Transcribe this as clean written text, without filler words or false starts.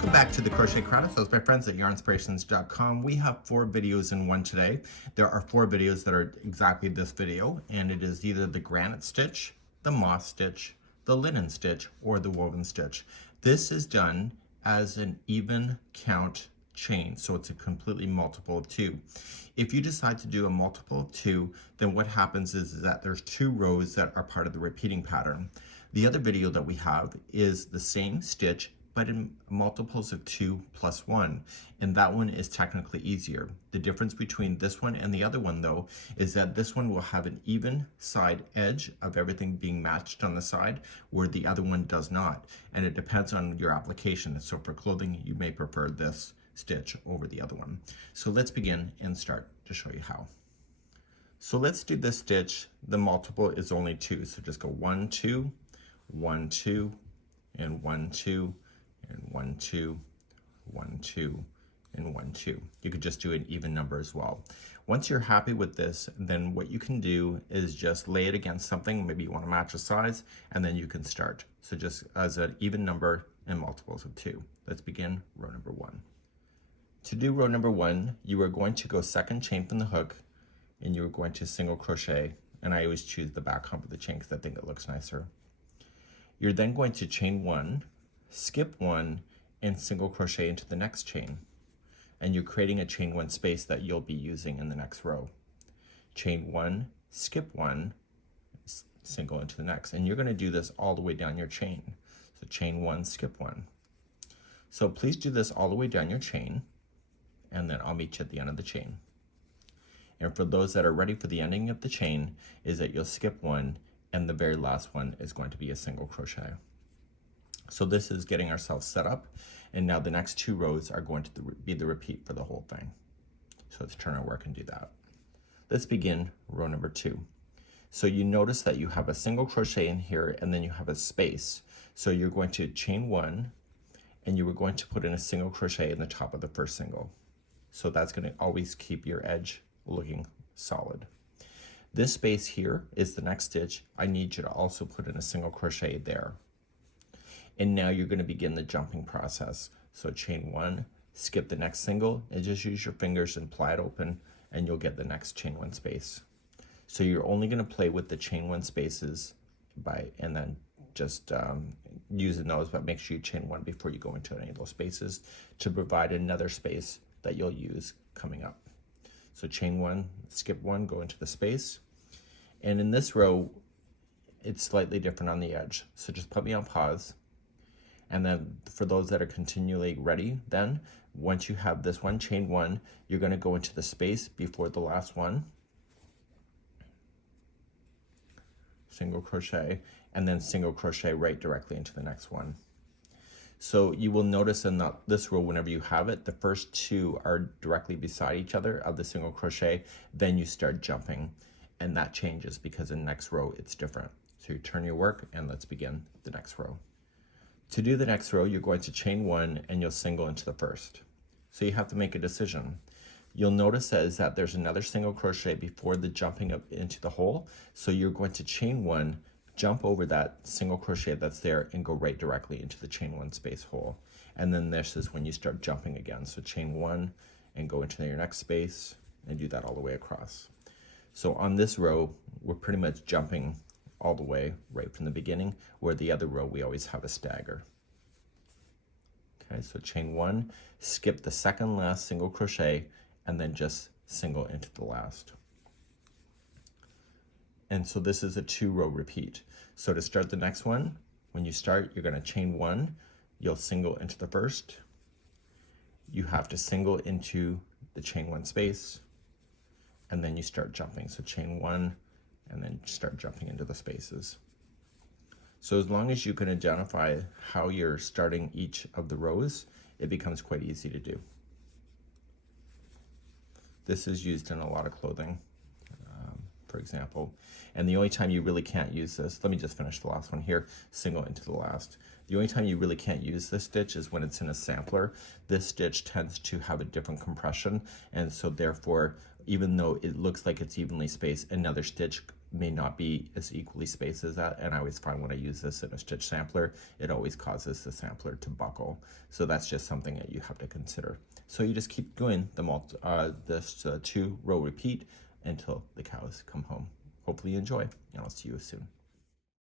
Welcome back to the Crochet Crowd. So, my friends at yarnspirations.com. We have 4 videos in one today. There are 4 videos that are exactly this video, and it is either the granite stitch, the moss stitch, the linen stitch, or the woven stitch. This is done as an even count chain, so it's a completely multiple of 2. If you decide to do a multiple of 2, then what happens is that there's 2 rows that are part of the repeating pattern. The other video that we have is the same stitch, but in multiples of 2 plus 1, and that one is technically easier. The difference between this one and the other one, though, is that this one will have an even side edge of everything being matched on the side, where the other one does not, and it depends on your application. So for clothing, you may prefer this stitch over the other one. So let's begin and start to show you how. So let's do this stitch. The multiple is only 2, so just go 1 2 1 2 and 1 2 and 1 2 1 2 and 1 2. You could just do an even number as well. Once you're happy with this, then what you can do is just lay it against something. Maybe you want to match a size, and then you can start. So just as an even number and multiples of 2. Let's begin row number 1. To do row number 1, you are going to go second chain from the hook, and you're going to single crochet, and I always choose the back hump of the chain because I think it looks nicer. You're then going to chain 1, skip 1, and single crochet into the next chain, and you're creating a chain 1 space that you'll be using in the next row. Chain 1, skip 1, single into the next, and you're going to do this all the way down your chain. So chain 1, skip 1. So please do this all the way down your chain, and then I'll meet you at the end of the chain. And for those that are ready for the ending of the chain, is that you'll skip 1, and the very last one is going to be a single crochet. So this is getting ourselves set up, and now the next 2 rows are going to be the repeat for the whole thing. So let's turn our work and do that. Let's begin row number 2. So you notice that you have a single crochet in here, and then you have a space. So you're going to chain 1, and you were going to put in a single crochet in the top of the first single. So that's going to always keep your edge looking solid. This space here is the next stitch. I need you to also put in a single crochet there. And now you're going to begin the jumping process. So chain 1, skip the next single, and just use your fingers and ply it open, and you'll get the next chain 1 space. So you're only going to play with the chain 1 spaces and then just using those, but make sure you chain 1 before you go into any of those spaces to provide another space that you'll use coming up. So chain 1, skip 1, go into the space. And in this row, it's slightly different on the edge. So just put me on pause. And then for those that are continually ready, then once you have this one, chain 1, you're going to go into the space before the last one, single crochet, and then single crochet right directly into the next one. So you will notice in this row, whenever you have it, the first 2 are directly beside each other of the single crochet, then you start jumping, and that changes because in the next row it's different. So you turn your work, and let's begin the next row. To do the next row, you're going to chain 1, and you'll single into the first. So you have to make a decision. You'll notice that there's another single crochet before the jumping up into the hole, so you're going to chain 1, jump over that single crochet that's there, and go right directly into the chain 1 space hole. And then this is when you start jumping again. So chain 1 and go into your next space and do that all the way across. So on this row, we're pretty much jumping all the way right from the beginning, where the other row we always have a stagger. Okay, so chain 1, skip the second last single crochet, and then just single into the last. And so this is a 2-row repeat. So to start the next one, when you start, you're going to chain 1, you'll single into the first. You have to single into the chain 1 space, and then you start jumping. So chain 1, and then start jumping into the spaces. So as long as you can identify how you're starting each of the rows, it becomes quite easy to do. This is used in a lot of clothing, for example. And the only time you really can't use this, let me just finish the last one here, single into the last. The only time you really can't use this stitch is when it's in a sampler. This stitch tends to have a different compression, and so therefore, even though it looks like it's evenly spaced, another stitch may not be as equally spaced as that, and I always find when I use this in a stitch sampler, it always causes the sampler to buckle. So that's just something that you have to consider. So you just keep doing this 2-row repeat until the cows come home. Hopefully you enjoy, and I'll see you soon.